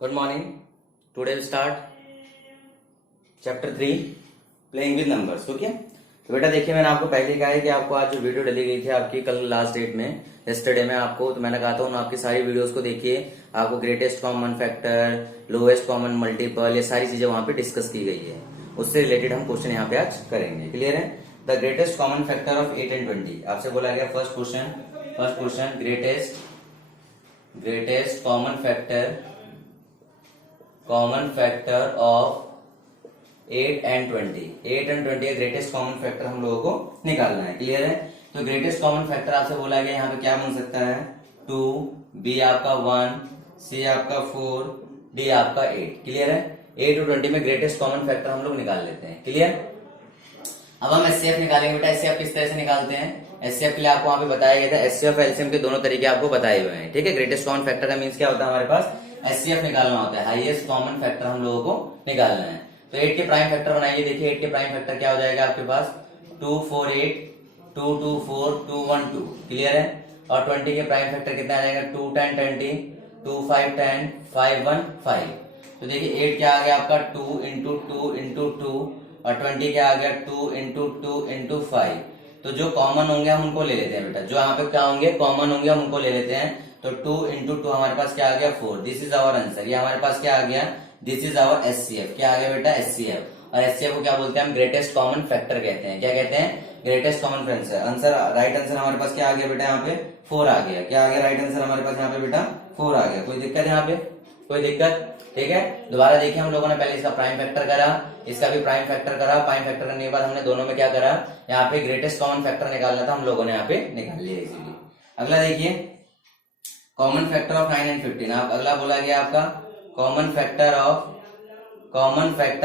Good morning. Today will start chapter 3 playing with numbers. Okay, तो बेटा देखिए, मैंने आपको पहले कहा है कि आपको आज जो वीडियो डली गई थी आपकी कल लास्ट डेट में, यस्टरडे में आपको, तो मैंने कहा था उन आपकी सारी वीडियोस को देखिए। आपको greatest common factor, lowest common multiple, ये सारी चीजें वहां पे डिस्कस की गई है। उससे रिलेटेड हम क्वेश्चन यहाँ पे आज करेंगे। क्लियर है? The greatest common factor of 8 and 20। आपसे बोला गया first question greatest common factor of 8 and 20। 8 and 20 का ग्रेटेस्ट कॉमन फैक्टर हम लोगों को निकालना है। क्लियर है? तो ग्रेटेस्ट कॉमन फैक्टर आपसे बोला गया यहाँ पे क्या बन सकता है, 2, बी आपका 1, सी आपका 4, डी आपका 8। क्लियर है? 8 और 20 में ग्रेटेस्ट कॉमन फैक्टर हम लोग निकाल लेते हैं। क्लियर? अब हम एचसीएफ निकालेंगे। बेटा एचसीएफ किस तरह से निकालते हैं? एचसीएफ के लिए आपको वहां पे बताया गया था, एचसीएफ एलसीएम के दोनों तरीके आपको बताए हुए हैं। ठीक है? ग्रेटेस्ट कॉमन फैक्टर का मींस क्या होता है, हमारे पास एचसीएफ निकालना होता है, हाईएस्ट कॉमन फैक्टर हम लोगों को निकालना है। तो 8 के प्राइम फैक्टर बनाइए। देखिए 8 के प्राइम फैक्टर क्या हो जाएगा आपके पास, 2 4 8, 2 2 4, 2 1 2। क्लियर है? और 20 के प्राइम फैक्टर कितना आ जाएगा, 2 10 20, 2 5 10, 5 1 5। तो देखिए 8 क्या आ गया आपका, 2 इंटू 2 इंटू 2, और 20 क्या आ गया, 2 इंटू 2 इंटू 5। तो जो कॉमन होंगे हम उनको ले लेते हैं बेटा, जो यहाँ पे क्या होंगे कॉमन होंगे हम उनको ले लेते हैं। तो 2 इंटू 2 हमारे पास क्या आ गया, 4। This is our answer. ये हमारे पास क्या आ गया, दिस इज आवर एचसीएफ। क्या आ गया बेटा, एचसीएफ। और एचसीएफ को क्या बोलते हैं हम, ग्रेटेस्ट कॉमन फैक्टर कहते हैं। क्या कहते हैं, greatest common factor. Answer, right answer हमारे पास क्या आ गया बेटा, यहाँ पे 4 आ गया। क्या आ गया राइट आंसर हमारे पास यहाँ पे बेटा, 4 आ गया। कोई दिक्कत यहाँ पे, कोई दिक्कत? ठीक है, दोबारा देखिए, हम लोगों ने पहले इसका प्राइम फैक्टर करा, इसका भी प्राइम फैक्टर करा। प्राइम फैक्टर करने के बाद हमने दोनों में क्या करा, यहाँ पे ग्रेटेस्ट कॉमन फैक्टर निकालना था, हम लोगों ने यहाँ पे निकाल लिया इजीली। अगला देखिए, कॉमन फैक्टर ऑफ 9 and 15। आप अगला बोला गया आपका common factor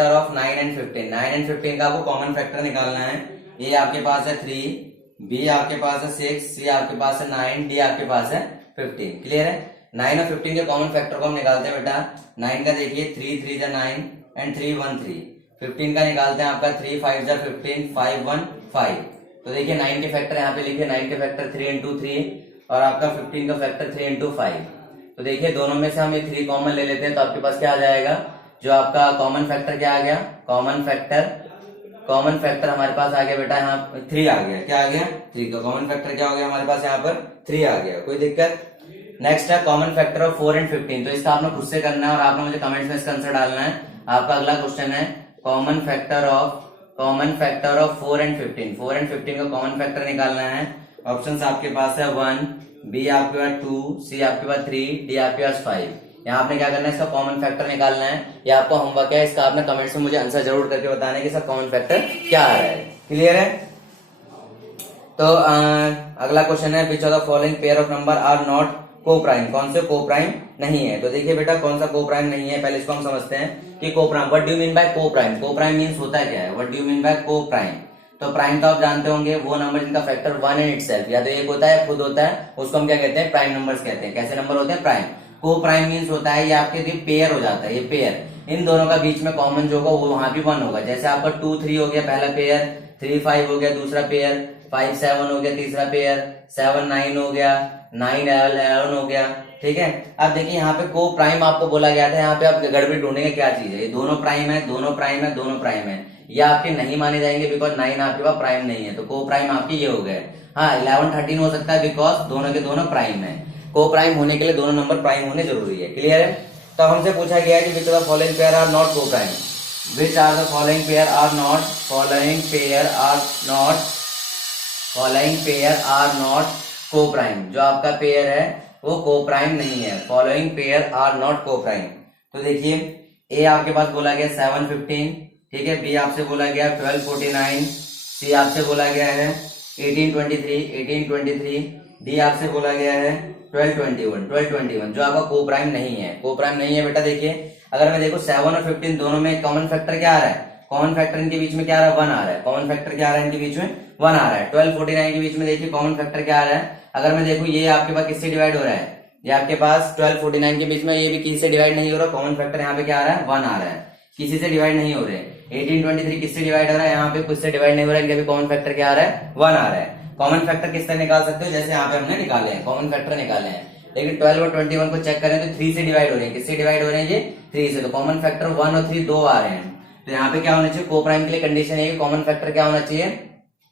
of 9 and 15। 9 and 15 का आपको कॉमन फैक्टर निकालना है। ए आपके पास है 3, बी आपके पास है 6, सी आपके पास है 9, डी आपके पास है 15। क्लियर है? 9 और 15 के कॉमन फैक्टर को हम निकालते हैं बेटा। 9 का देखिए 3 3 जा 9 एंड 3 1 3। 15 का निकालते हैं आपका 3 5 जा 15, 5 1 5। तो देखिए 9 के फैक्टर यहाँ पे लिखिए, 9 के फैक्टर 3 इंटू 3, और आपका 15 का फैक्टर 3 इंटू 5। तो देखिए दोनों में से हम ये 3 कॉमन ले लेते हैं, तो आपके पास क्या आ जाएगा, जो आपका कॉमन फैक्टर क्या आ गया, कॉमन फैक्टर हमारे पास आ गया बेटा, यहाँ 3 आ गया। क्या आ गया, 3 का कॉमन फैक्टर क्या हो गया हमारे पास, यहाँ पर 3 आ गया। कोई दिक्कत? नेक्स्ट है कॉमन फैक्टर ऑफ 4 and 15। तो इसका आपने खुद से करना है और आपने मुझे कमेंट्स में इसका आंसर डालना है। आपका अगला क्वेश्चन है common factor of 4 and 15। 4 and 15 का कॉमन फैक्टर निकालना है। ऑप्शंस आपके पास है 1, बी आपके पास 2, सी आपके पास 3, डी आपके पास 5। यहाँ आपने क्या करना है, इसका कॉमन फैक्टर निकालना है। ये आपको होमवर्क है, इसका आपने कमेंट्स में मुझे आंसर जरूर करके बताना है कि इसका कॉमन फैक्टर क्या आ रहा है। क्लियर है? तो अगला क्वेश्चन है, which of the following pair of number are not coprime. कौन से को प्राइम नहीं है? तो देखिए बेटा, कौन सा को प्राइम नहीं है, पहले इसको हम समझते हैं कि को prime, what do you mean by को प्राइम। को प्राइम मींस होता है क्या है, what do you mean by को प्राइम। तो प्राइम तो आप जानते होंगे, वो नंबर जिनका फैक्टर 1 इन इटसेल्फ, या तो एक होता है खुद होता है, उसको हम क्या कहते हैं, प्राइम नंबर्स कहते हैं। कैसे नंबर होते हैं, प्राइम। को प्राइम मींस होता है ये आपके लिए पेयर हो जाता है, ये पेयर, इन दोनों का बीच में कॉमन जो होगा वो वहां भी 1 होगा। जैसे आपका 2 3 हो गया पहला पेयर, 3 5 हो गया दूसरा पेयर, 5 7 हो गया तीसरा पेयर, 7 9 हो गया, 9 11 हो गया। ठीक है? अब देखिए यहाँ पे को प्राइम आपको बोला गया था, यहाँ पे आप गड़बड़ी ढूंढेंगे क्या चीज है, ये दोनों प्राइम है, दोनों प्राइम है, दोनों प्राइम है। ये आपके नहीं माने जाएंगे बिकॉज 9 आपके पास प्राइम नहीं है, तो को प्राइम आपके ये हो गए। हाँ 11 13 हो सकता है बिकॉज दोनों के दोनों प्राइम है। को प्राइम होने के लिए दोनों नंबर प्राइम होने जरूरी है। क्लियर है? तो हमसे पूछा गया है कि which of the following pair are not coprime. Which are the following pair are not coprime. जो आपका पेयर है वो को प्राइम नहीं है। Following pair are not coprime. तो देखिए ए आपके पास बोला गया 7 15, ठीक है, बी आपसे बोला गया 12 49, सी आपसे बोला गया है 18 23, डी आपसे बोला गया है 12 21। जो आपका को प्राइम नहीं है, को प्राइम नहीं है बेटा। देखिए अगर मैं देखो 7 और 15 दोनों में कॉमन फैक्टर क्या आ रहा है, कॉमन फैक्टर इनके बीच में क्या आ रहा है, 1 आ रहा है। कॉमन फैक्टर क्या आ रहा है इनके बीच में, 1 आ रहा है। 12 49 के बीच में देखिए कॉमन फैक्टर क्या आ रहा है, अगर मैं देखूं ये आपके पास किससे डिवाइड हो रहा है, ये आपके पास 12 49 के बीच में ये भी किसी से डिवाइड नहीं हो रहा। कॉमन फैक्टर यहाँ पे क्या आ रहा है, 1 आ रहा है, किसी से डिवाइड नहीं हो रहे। 18 23 किससे डिवाइड हो रहा है, यहाँ पे कुछ से डिवाइड नहीं हो रहा है, इनका भी कॉमन फैक्टर क्या आ रहा है, 1 आ रहा है। कॉमन फैक्टर किस तरह निकाल सकते हो, जैसे यहाँ पे हमने निकाले हैं, कॉमन फैक्टर निकाले हैं। लेकिन 12 और 21 को चेक करें तो 3 से डिवाइड हो रहे हैं। किससे डिवाइड हो रहे हैं? ये 3 से। तो कॉमन फैक्टर 1 और 3 दो आ रहे हैं। तो यहाँ पे क्या होना चाहिए? को प्राइम के लिए कंडीशन है कि कॉमन फैक्टर क्या होना चाहिए?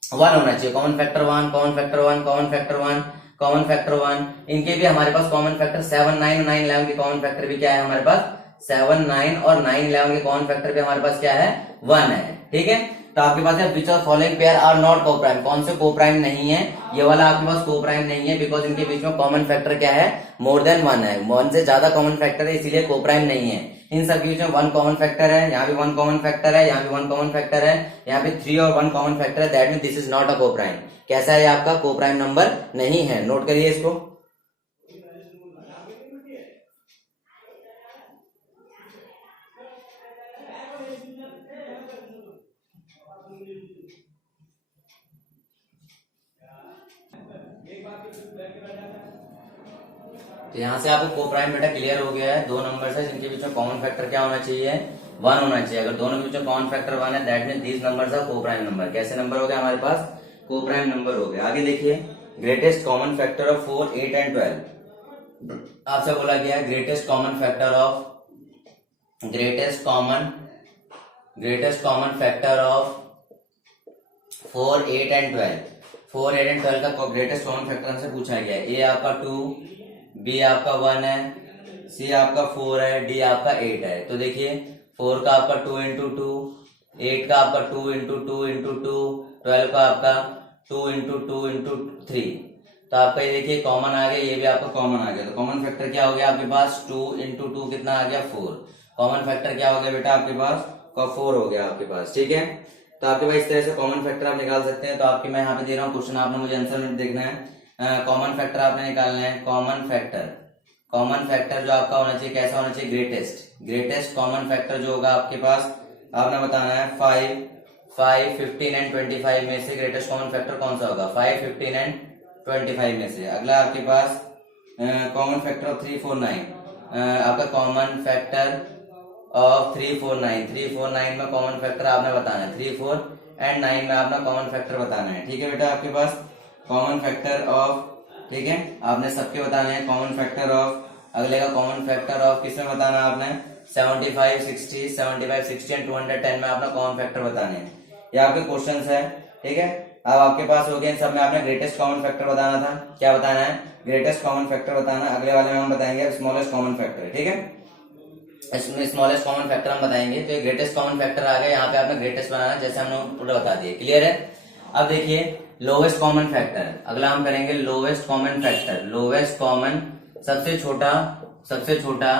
1 होना चाहिए। Common factor 1, common factor 1, common factor 1, common factor 1। इनके भी हमारे पास कॉमन फैक्टर 7, 9 और 9, 11 के कॉमन फैक्टर भी क्या है हमारे पास? 7, 9 और 9, 11 के कॉमन फैक्टर भी हमारे पास क्या है? 1 है। ठीक है, तो आपके पास है which of following pair are not coprime. कौन से को प्राइम नहीं है? ये वाला आपके पास को प्राइम नहीं है, बिकॉज इनके बीच में कॉमन फैक्टर क्या है? मोर देन 1 है। 1 से ज्यादा कॉमन फैक्टर है, इसीलिए को प्राइम नहीं है। इन सब के बीच में 1 कॉमन फैक्टर है, यहाँ भी 1 कॉमन फैक्टर है, यहाँ भी 1 कॉमन फैक्टर है, यहाँ पे 3 और 1 कॉमन फैक्टर है। That mean this is not a को प्राइम। कैसा है? आपका को प्राइम नंबर नहीं है। नोट करिए इसको। तो यहाँ से आपको को प्राइम बेटा क्लियर हो गया है। दो नंबर है जिनके बीच में कॉमन फैक्टर क्या होना चाहिए? 1 होना चाहिए। अगर दोनों के बीच में कॉमन फैक्टर 1 है, that mean these numbers are coprime number. कैसे नंबर हो गया हमारे पास? को प्राइम नंबर हो गया। आगे देखिए, greatest common factor of 4, 8 and 12 आपसे बोला गया है। Greatest common factor of 4, 8 and 12। 4, 8 and 12 का ग्रेटेस्ट कॉमन फैक्टर हमसे पूछा गया है। ए आपका 2, बी आपका 1 है, सी आपका 4 है, डी आपका 8 है। तो देखिए 4 का आपका 2 इंटू 2, 8 का आपका 2 इंटू 2 इंटू 2, 12 का आपका 2 इंटू 2 इंटू 3। तो आपका ये देखिए कॉमन आ गया, ये भी आपका कॉमन आ गया। तो कॉमन फैक्टर क्या हो गया आपके पास? 2 इंटू 2 कितना आ गया? 4। कॉमन फैक्टर क्या हो गया बेटा आपके पास? 4 हो गया आपके पास। ठीक है, तो आपके पास इस तरह से कॉमन फैक्टर आप निकाल सकते हैं। तो आपके मैं यहाँ पे दे रहा हूँ क्वेश्चन, आपने मुझे आंसर में देखना है। कॉमन फैक्टर आपने निकालना है। कॉमन फैक्टर जो आपका होना चाहिए कैसा होना चाहिए? ग्रेटेस्ट कॉमन फैक्टर जो होगा आपके पास आपने बताना है 5, 15 एंड 25 में से ग्रेटेस्ट कॉमन फैक्टर कौन सा होगा? 5, 15 एंड 25 में से। अगला आपके पास कॉमन फैक्टर ऑफ 3, 4, 9। आपका कॉमन फैक्टर ऑफ 3, 4, 9। 3, 4, 9 में कॉमन फैक्टर आपने बताना है। 3, 4 एंड 9 में आपने कॉमन फैक्टर बताना है। ठीक है बेटा, आपके पास कॉमन फैक्टर ऑफ, ठीक है, आपने सबके बताने हैं कॉमन फैक्टर ऑफ। अगले का कॉमन फैक्टर ऑफ किसमें बताना है आपने? 75, 60 एंड 210 में आपने कॉमन फैक्टर बताने हैं। ये आपके क्वेश्चंस है। ठीक है, अब आपके पास हो गए। इन सब में आपने ग्रेटेस्ट कॉमन फैक्टर बताना था। क्या बताना है? ग्रेटेस्ट कॉमन फैक्टर बताना। अगले वाले में हम बताएंगे स्मॉलेस्ट कॉमन फैक्टर। ठीक है, इसमें स्मॉलेस्ट कॉमन फैक्टर हम बताएंगे। तो ये ग्रेटेस्ट कॉमन फैक्टर आ गया, यहाँ पे आपने ग्रेटेस्ट बनाना जैसे हमने पूरा बता दिया। क्लियर है? अब देखिए लोवेस्ट कॉमन फैक्टर। अगला हम करेंगे lowest common factor. Lowest common, सबसे छोटा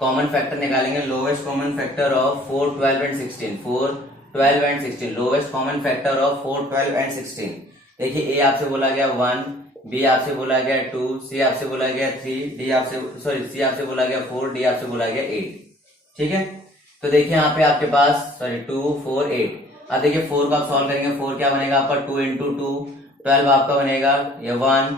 कॉमन फैक्टर निकालेंगे। Lowest common factor of 4, 12 and 16। 4, 12 and 16 lowest common factor of 4, 12 and 16। देखिए ए आपसे बोला गया 1, बी आपसे बोला गया 2, सी आपसे बोला गया 3, सी आपसे बोला गया 4, डी आपसे बोला गया 8। ठीक है, तो देखिए यहाँ पे आपके पास 2, 4, 8। अब देखिए 4 को आप सॉल्व करेंगे। 4 क्या बनेगा आपका? 2 इंटू 2। 12 आपका बनेगा ये 1,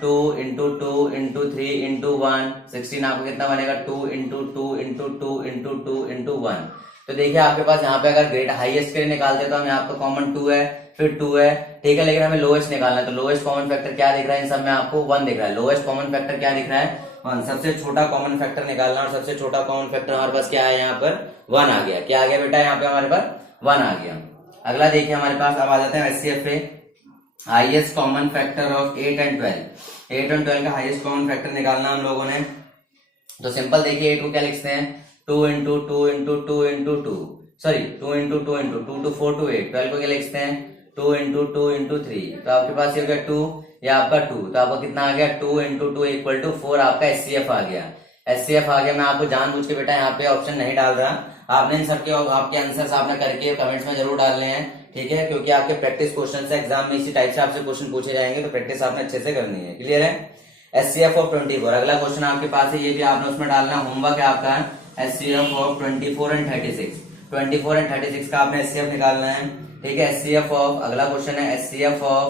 2 इंटू 2 इंटू 3 इंटू 1। 16 आपका कितना बनेगा? 2 इंटू 2 इंटू 2 इंटू 2 इंटू 1। तो देखिए आपके पास यहाँ पे अगर ग्रेट हाईएस्ट के लिए निकालते तो हम यहाँ पे कॉमन 2 है, फिर 2 है। ठीक है, लेकिन हमें लोएस्ट निकालना है। तो लोएस्ट कॉमन फैक्टर क्या दिख रहा है? इन सब में आपको 1 दिख रहा है। लोएस्ट कॉमन फैक्टर क्या दिख रहा है? 1। सबसे छोटा कॉमन फैक्टर निकालना, और सबसे छोटा कॉमन फैक्टर हमारे पास क्या है? यहाँ पर 1 आ गया। क्या आ गया बेटा? यहाँ पे हमारे पास 1 आ गया। अगला देखिए हमारे पास अब आ जाते हैं एचसीएफ पे। Highest common factor of 8 and 12। 8 and 12 का हाईएस्ट कॉमन फैक्टर निकालना हम लोगों ने। तो सिंपल देखिए 8 को क्या लिखते हैं? 2 into 2 into 2 into 2, sorry 2 into 2 into 2 to 4 to 8। 12 को क्या लिखते हैं? 2 इंटू 2 इंटू 3। तो आपके पास ये हो गया 2, या आपका 2। तो आपका कितना आ गया? 2 इंटू 2 इक्वल टू 4। आपका एचसीएफ आ गया। एचसीएफ आ गया। मैं आपको जानबूझ के बेटा यहाँ पे ऑप्शन नहीं डाल रहा। आपने इन सबके आपके आंसर्स आपने करके कमेंट्स में जरूर डालने हैं। ठीक है, क्योंकि आपके प्रैक्टिस क्वेश्चन से एग्जाम में इसी टाइप से आपसे क्वेश्चन पूछे जाएंगे, तो प्रैक्टिस आपने अच्छे से करनी है। क्लियर है? HCF of 24। अगला क्वेश्चन आपके पास है, ये भी आपने उसमें डालना। होमवर्क है आपका एचसीएफ ऑफ 24 एंड 36। 24 एंड 36 का आपने एचसीएफ निकालना है। ठीक है, एचसीएफ ऑफ, अगला क्वेश्चन है एचसीएफ ऑफ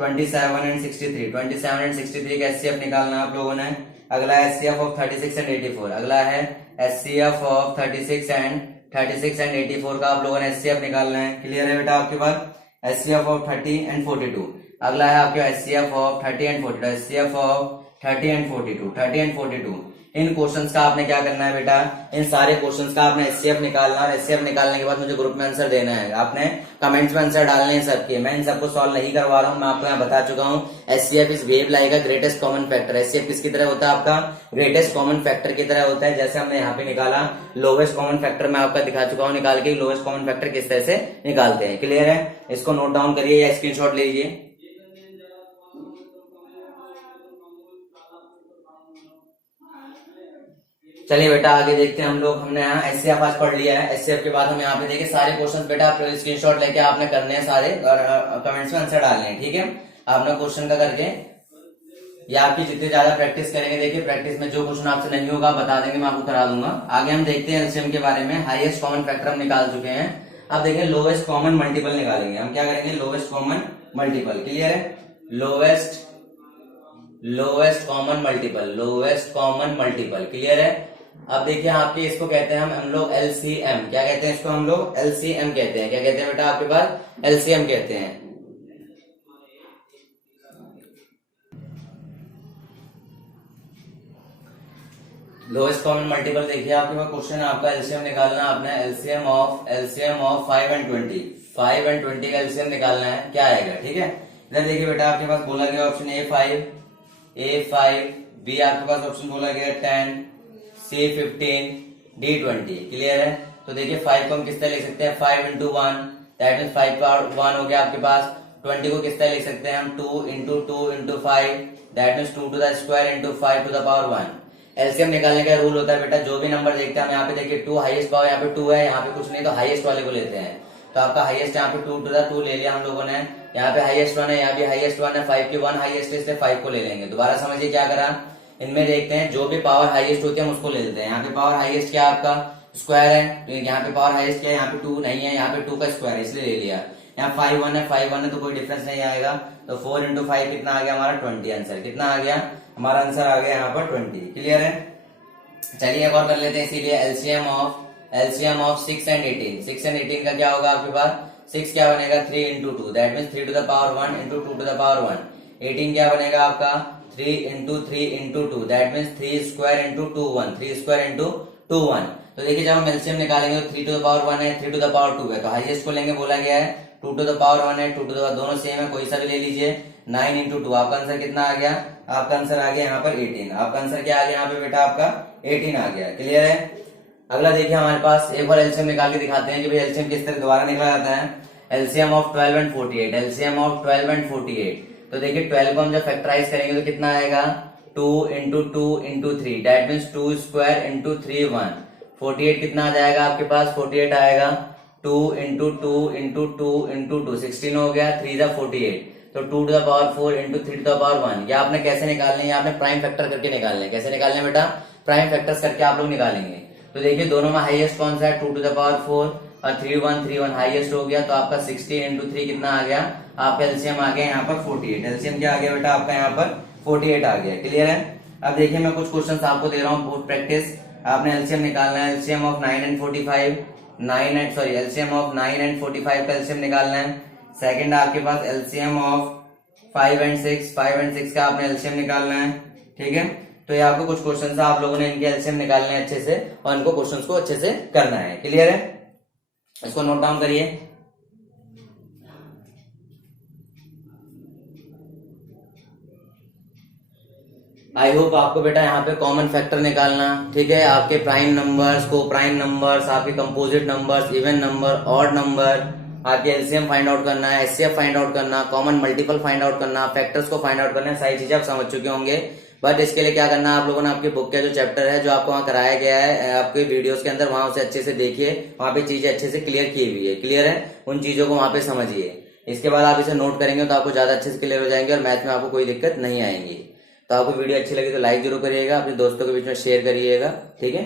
27 एंड 63। 27 एंड 63 का एचसीएफ निकालना है आप लोगों ने। अगला एचसीएफ ऑफ 36 एंड 84। अगला है एचसीएफ ऑफ 36 एंड 84 का आप लोगों ने एचसीएफ निकालना है। क्लियर है बेटा आपके पास? HCF of 30 and 42। अगला है आपके HCF of 30 and 42, HCF of 30 and 42, 30 and 42। In questions का आपने क्या करना है बेटा, इन सारे क्वेश्चंस का आपने एचसीएफ निकालना, और एचसीएफ निकालने के बाद मुझे ग्रुप में आंसर देना है। आपने कमेंट्स में आंसर डालने हैं सबके। मैं इन सबको सॉल्व नहीं करवा रहा हूँ, मैं आपको यहाँ बता चुका हूँ। HCF is wave like a greatest common factor. HCF किसकी तरह होता है, आपका ग्रेटेस्ट कॉमन फैक्टर की तरह होता है। जैसे हमने यहाँ पे निकाला लोवेस्ट कॉमन फैक्टर, मैं आपका दिखा चुका हूँ निकाल के लोवेस्ट कॉमन फैक्टर किस तरह से निकालते हैं। क्लियर है, इसको नोट डाउन करिए या स्क्रीनशॉट लीजिए। चलिए बेटा आगे देखते हैं हम लोग। हमने यहाँ एचसीएफ आज पढ़ लिया है। एचसीएफ के बाद हम यहाँ पे देखिए सारे क्वेश्चंस बेटा आप स्क्रीनशॉट लेके आपने करने हैं सारे, और कमेंट्स में आंसर डालने हैं। ठीक है, आपने क्वेश्चन का करके या आपकी जितनी ज्यादा प्रैक्टिस करेंगे, देखिए प्रैक्टिस में जो क्वेश्चन आपसे नहीं होगा बता देंगे, मैं आपको करा दूंगा। आगे हम देखते हैं एलसीएम के बारे में। हाईएस्ट कॉमन फैक्टर हम निकाल चुके हैं, अब देखिए लोवेस्ट कॉमन मल्टीपल निकालेंगे। हम क्या करेंगे, लोवेस्ट कॉमन मल्टीपल। क्लियर है, lowest common multiple, lowest common multiple. Clear है। अब देखिए आपके इसको कहते हैं हम लोग एलसीएम। क्या कहते हैं इसको, हम लोग एलसीएम कहते हैं। क्या कहते हैं बेटा आपके पास, एलसीएम कहते हैं। लोएस्ट कॉमन मल्टीपल देखिए आपके पास क्वेश्चन है, आपका एलसीएम निकालना आपने। एलसीएम ऑफ 5 एंड 20, 5 एंड 20 का एलसीएम निकालना है, क्या आएगा। ठीक है, इधर देखिए बेटा आपके पास बोला गया ऑप्शन A5, बी आपके पास ऑप्शन बोला गया 10, C 15, D 20। क्लियर है। तो देखिए 5 को हम किस तरह लिख सकते हैं, 5 इंटू 1, दैट मीन 5 का 1 हो गया आपके पास। 20 को किस तरह लिख सकते हैं हम, 2 into 5, that mean 2 to the square into 5 to the power 1। LCM निकालने का रूल होता है बेटा, जो भी नंबर देखते हैं हम यहाँ पे देखिए 2 हाईएस्ट पावर यहाँ पे 2 है, यहाँ पे कुछ नहीं तो हाईएस्ट वाले को लेते हैं। तो आपका हाईएस्ट यहाँ पे 2 टू द 2 ले लिया हम लोगों ने, यहाँ पे हाईएस्ट 1 है, यहाँ भी हाईएस्ट 1 है, 5 की 1 हाईएस्ट है, इसलिए 5 को ले लेंगे। दोबारा समझिए क्या करा, इनमें देखते हैं जो भी पावर हाईएस्ट होती है हम उसको ले लेते हैं। यहाँ पे पावर हाईएस्ट क्या आपका स्क्वायर है, तो यहाँ पे पावर हाईएस्ट क्या है, यहाँ पे 2 नहीं है, यहाँ पे 2 का स्क्वायर है इसलिए ले लिया। यहाँ 5 1 है, 5 1 है तो कोई डिफरेंस नहीं आएगा। तो 4 इंटू 5 कितना आ गया हमारा 20। आंसर कितना आ गया हमारा, आंसर आ गया यहाँ पर 20। क्लियर है। चलिए एक और कर लेते हैं, इसीलिए एलसीएम ऑफ 6 एंड 18, 6 एंड 18 का क्या होगा आपके पास, 6 क्या बनेगा 3 into 2, that mean 3 to the power 1 into 2 to the power 1। 18 क्या बनेगा आपका 3 into 3 into 2, that mean 3 square into 2 1, 3 square into 2 1। तो देखिए जब हम एलसीएम निकालेंगे तो 3 टू द पावर 1 है, 3 टू द पावर 2 है, तो हाईएस्ट को लेंगे, बोला गया है 2 टू द पावर 1 है, 2 टू द पावर, दोनों सेम है, कोई सा भी ले लीजिए। 9 इंटू 2, आपका आंसर कितना आ गया, आपका आंसर आ गया यहाँ पर 18। आपका आंसर क्या आ गया यहाँ पे बेटा, आपका 18 आ गया। क्लियर है। अगला देखिए हमारे पास एक बार एलसीएम निकाल के दिखाते हैं कि भाई एलसीएम किस तरह दोबारा निकाला जाता है। LCM of 12 and 48, LCM of 12 and 48। तो देखिए 12 को हम जब फैक्टराइज करेंगे तो कितना आएगा 2 into 2 into 3, that means 2 square into 3 1। 48 कितना आ जाएगा आपके पास, 48 आएगा 2 इंटू 2 इंटू 2 इंटू 2, 16 हो गया, 3 जा 48। तो 2 to the power 4 into 3 to the power 1। या आपने कैसे निकालने हैं, आपने प्राइम फैक्टर करके निकालने हैं। कैसे निकालने हैं बेटा, प्राइम फैक्टर्स करके आप लोग निकालेंगे। तो देखिए दोनों में हाईएस्ट कौन सा है, 2 टू द पावर 4 और 3 1 हाईएस्ट हो गया। तो आपका 16 इंटू 3 कितना आ गया, आपका एलसीएम आ गया यहाँ पर 48। एलसीएम क्या आ गया बेटा आपका यहाँ पर 48 आ गया। क्लियर है। अब देखिए मैं कुछ क्वेश्चन आपको दे रहा हूँ, बहुत प्रैक्टिस। आपने एलसीएम निकालना है, LCM of 9 and 45, LCM of 9 and 45 का एलसीएम निकालना है। सेकंड आपके पास एलसीएम ऑफ 5 एंड 6 का आपने एलसीएम निकालना है। ठीक है, तो ये आपको कुछ क्वेश्चंस आप लोगों ने इनके एलसीएम निकालने हैं अच्छे से, और इनको क्वेश्चंस को अच्छे से करना है। क्लियर है, इसको नोट डाउन करिए। आई होप आपको बेटा यहाँ पे कॉमन फैक्टर निकालना, ठीक है, आपके प्राइम नंबर्स, को प्राइम नंबर्स, आपके composite numbers, even number, odd number, आपके एलसीएम फाइंड आउट करना है, एचसीएफ फाइंड आउट करना, कॉमन मल्टीपल फाइंड आउट करना, फैक्टर्स को फाइंड आउट करना है, सारी चीजें आप समझ चुके होंगे। बट इसके लिए क्या करना है आप लोगों ने, आपकी बुक का जो चैप्टर है जो आपको वहाँ कराया गया है आपके वीडियोस के अंदर, वहां उसे अच्छे से देखिए, वहां पे चीजें अच्छे से क्लियर की हुई है। क्लियर है, उन चीजों को वहां पे समझिए। इसके बाद आप इसे नोट करेंगे तो आपको ज्यादा अच्छे से क्लियर हो जाएंगे और मैथ में आपको कोई दिक्कत नहीं आएंगी। तो आपको वीडियो अच्छी लगी तो लाइक जरूर करिएगा, अपने दोस्तों के बीच में शेयर करिएगा। ठीक है।